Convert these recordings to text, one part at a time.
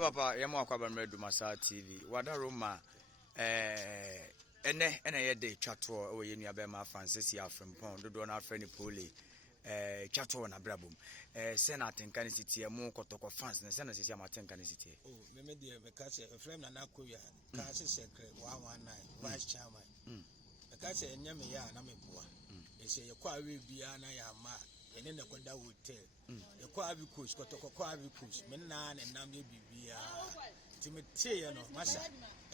papa yemo akwaba mre ADUMASA TV wada Roma ene ye de twato o ye nua be ma Francis ya frempon dodo na afre ni Pooley twato na brabom se na atenka ni sitie mu kotoko fans na se na sisi amatenka ni sitie me de me ka se frame na nakoya ka se secret 119 vice chairman me ka se enya me ya na me boa ese ye kwa we bia na ya ma ene na koda hotel ye kwa abi coach kotoko kwa abi coach me na nam ye bibia timete ye no masa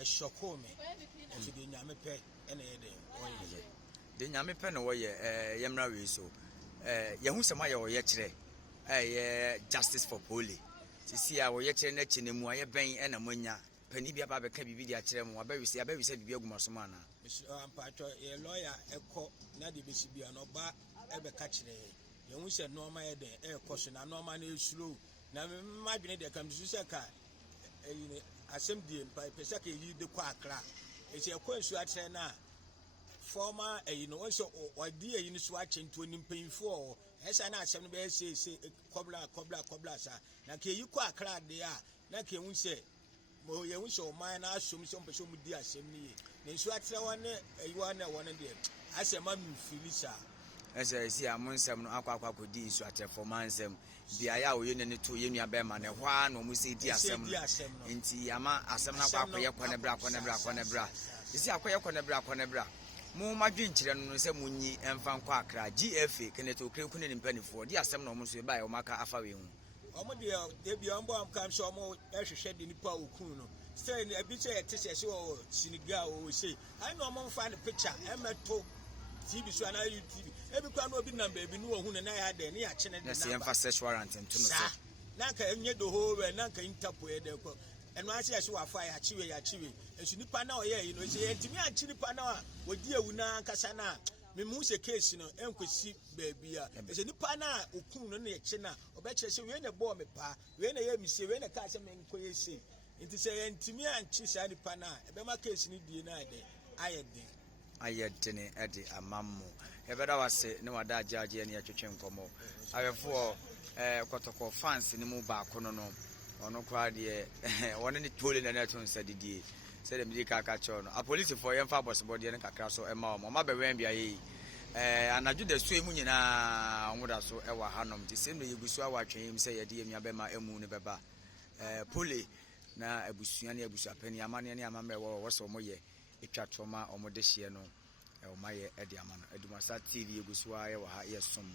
e shoko me e de nyame pe ene ye de oye de nyame pe no ye yemra we so ye hu sema ye oye kire ye justice for Pooley sisi a oye kire na chinemu aye ben ena monya pani bia ba be ka bibi dia kire mu abawise bibi agumaso mana ampacho ye lawyer eko na de besi bia no ba ebe ka kire ye hu se normal ye de ekoso na normal na esuro na ma dwene de kam su se ka asem die mpa pesa ka yi de kwa akra e se ekwansu akyere na former so odi eyi ni so akyento ni mpanyfo esa na asem no be se kobla sa na ka yi kwa akra de a na ka hu se mo ye hu se o man na asom se mpese mu di asem ni ne nsu akyere wone eyi wone wone de asem ma mi filisa ese si amonsem no akwa kodi nsu akyere for mansem bia ya oye ne to ye nua be ma ne hwa no mu se di asem nti ama asem na akwa ye kone bra isi akwa ye kone bra mu madwin kire no se munyi emfa nkwa akra GFA keneto krekune ni mpanifo di asem no mu so ba ye o maka afa we hu omo de bia mbo am kam so omo ehwehwe de nipa okun no say e bi say etese se o Senegal o say I no omo fa the picture emeto TV so na YouTube e bi kwa no obi number bi no ohun na ya de ne ya kye ne de na emfa search warrant nto no so na ka enye do ho we na ka interpol e de ko eno ase ase wa fa ya chiwe esu nipa na oye yi no say entimi a chi nipa na wodi ewu na kasa na me mu se case no enkwesi baabia ese nipa na okun no na ye kye na obeche se we na bo me pa we na ye mi se we na ka se me nkoye se nti se entimi a chi sa nipa na ebe ma case ni die na de ayedene ede amammo ebeda wase ne wada ajaje ne atwetwe nkomo awefo kotoko fans ni mu ba kono no ono kwa de wona ni Pooley na neto nsadidie se de midika ka cho no a police for yemfa boss body ne kakra so ema o ma be wen bia yi anaju da so emu nyina omoda so e wa hanom ti se no yegusu awatwen yim se yede yemia be ma emu ne beba Pooley na abusua ne abusua pani amane ne amamre wo so mo ye etwatoma omode hye no o maye ede amano ADUMASA TV yegusu aye wa ha yesom